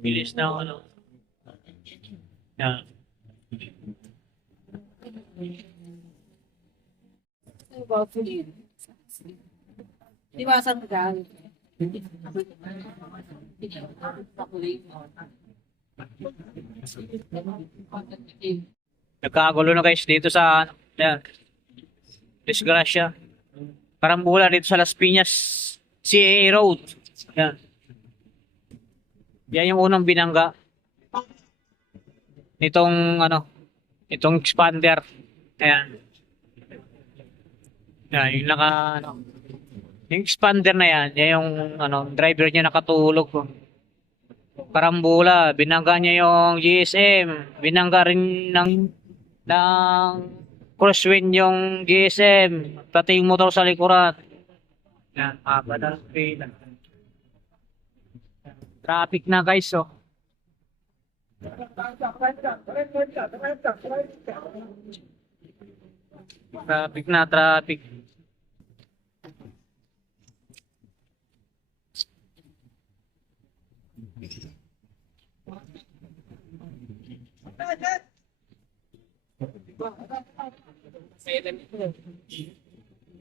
Bilis na ano. Yan. Di ba saan galing? Nagkagulo na guys dito sa ano. Yan. Disgrasya. Karambula dito sa Las Piñas CAA Road. Yan. Yan yung unang binangga. Nitong ano, itong expander. Ayan. Yan, yung naka ano, yung expander na yan, yan yung ano, driver niya nakatulog. Karambula, binangga niya yung GSM, binangga rin ng crosswind yung GSM, pati yung motor sa likuran. Yan, haba na pila. Traffic na guys, oh. Traffic na, traffic.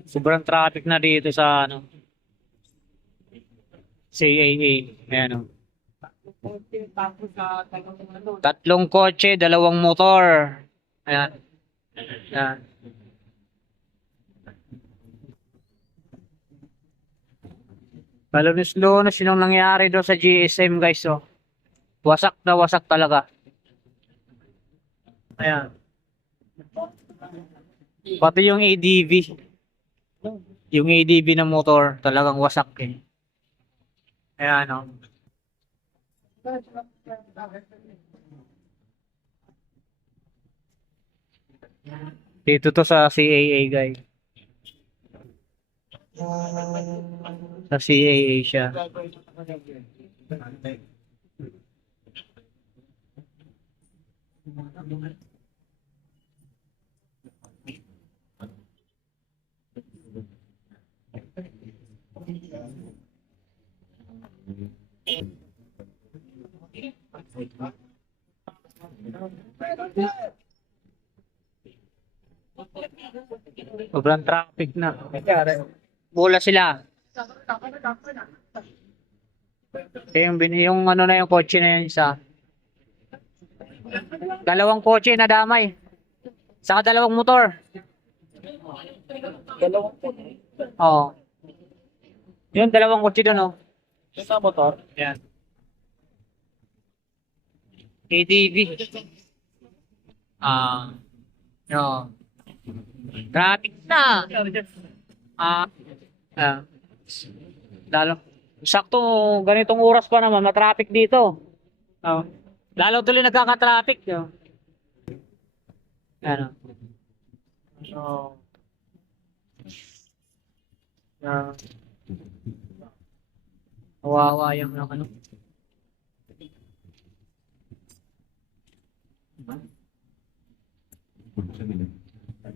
Sobrang traffic na dito sa ano, CAA. Ayan, oh. Tatlong kotse, dalawang motor. Ayan. Ayan. Lunes-lunes yung nangyari doon sa GSM guys, oh. Wasak na wasak talaga. Ayan. Pati yung ADV. Yung ADV ng motor talagang wasak eh. Ayan, oh. Dito to sa CAA guys. Sa CAA siya. Sobrang traffic na. Bula sila. Yung ano na yung kotse na yun isa. Dalawang kotse na damay. Saka dalawang motor. Oo. Yun, dalawang kotse doon, oh. Sa motor? Yan. ADV. No. Traffic na. Ah, ah. Lalo. Sakto, ganitong oras pa naman, matraffic dito. Oh. Lalo tuloy nagkaka-traffic. Oh. Ano? So, kawawa yung ano.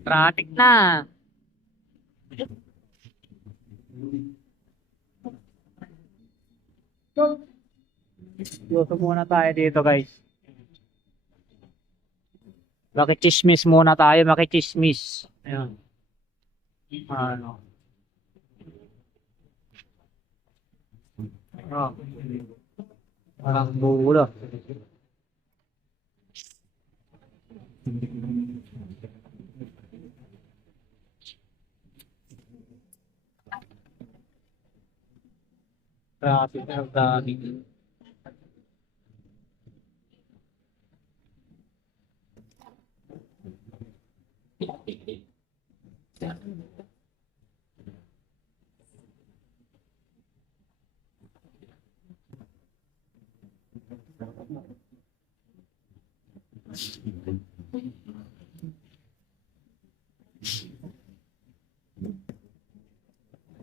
Traffic na. Yoso muna tayo dito guys. Makichismis muna tayo, makichismis. Ayan. Ano? Oh. Parang bula. Traffic na traffic.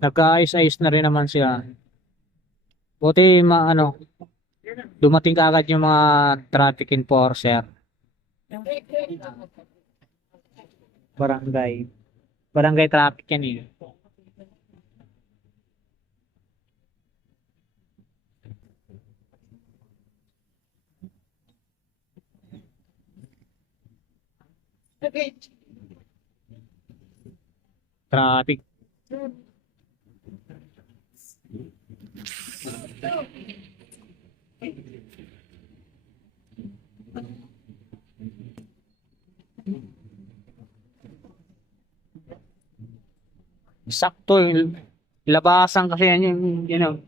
Nagkaayos-ayos na rin naman siya. Buti dumating kaagad yung mga traffic enforcer. Barangay. Barangay traffic yan eh. Traffic. Sakto yung labasan kasi yan yung,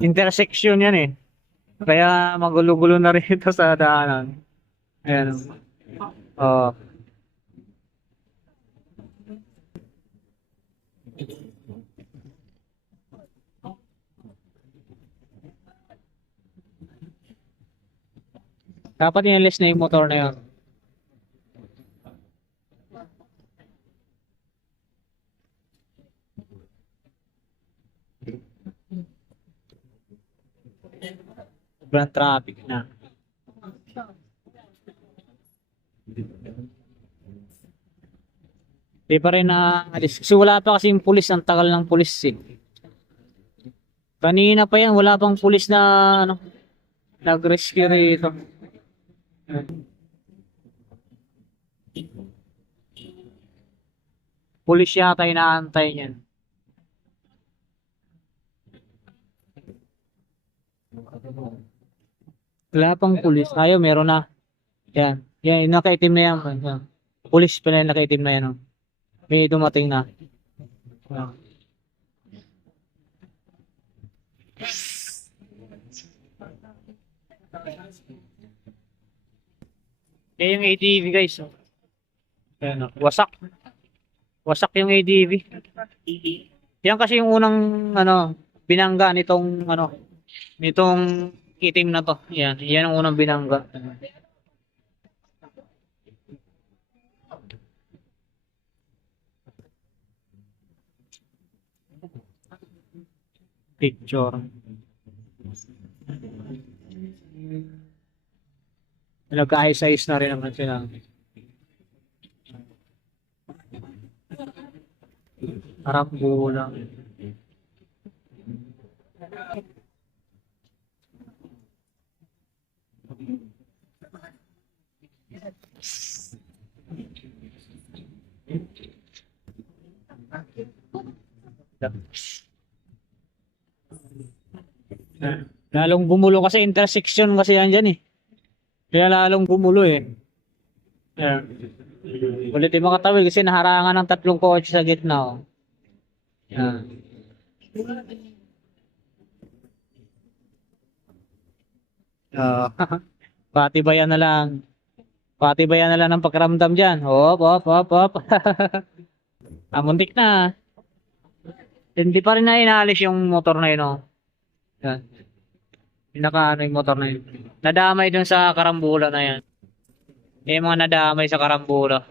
intersection yan eh. Kaya magulo-gulo na rin ito sa daanan. Ayan. Oh. Dapat inalis na yung motor na yun. Sobrang traffic na. Di pa rin naalis. Kasi wala pa kasi yung pulis. Ang tagal ng pulis eh. Kanina pa yan. Wala pang pulis na nag-rescue rito. Pulis yata inaantay niyan. Wala pang pulis. Ayaw, meron na. Yan. Yan, yung nakaitim na yan. Yan. Pulis pala yung nakaitim na yan. Oh. May dumating na. Yan. Yan yung ADV guys. Oh. Yan, oh. Wasak. Wasak yung ADV. Yan kasi yung unang binangga nitong itim na to. Yan, yan ang unang binangga. Picture. Nagkaayos-ayos na rin naman sila. Harap bola. Lalong gumulo kasi intersection kasi yan dyan eh. Kaya lalong gumulo eh. Yeah. Ulit yung mga tawid kasi naharangan ng 3 kotse sa gitna oh. Yeah. Patibayan na lang. Patibayan na lang ng pakiramdam dyan. Hop, hop, hop, hop. Muntik na. Hindi pa rin na inaalis yung motor na yun oh. Yan. Yung motor na yun. Nadamay dun sa karambula na yan. Yung mga nadamay sa karambula.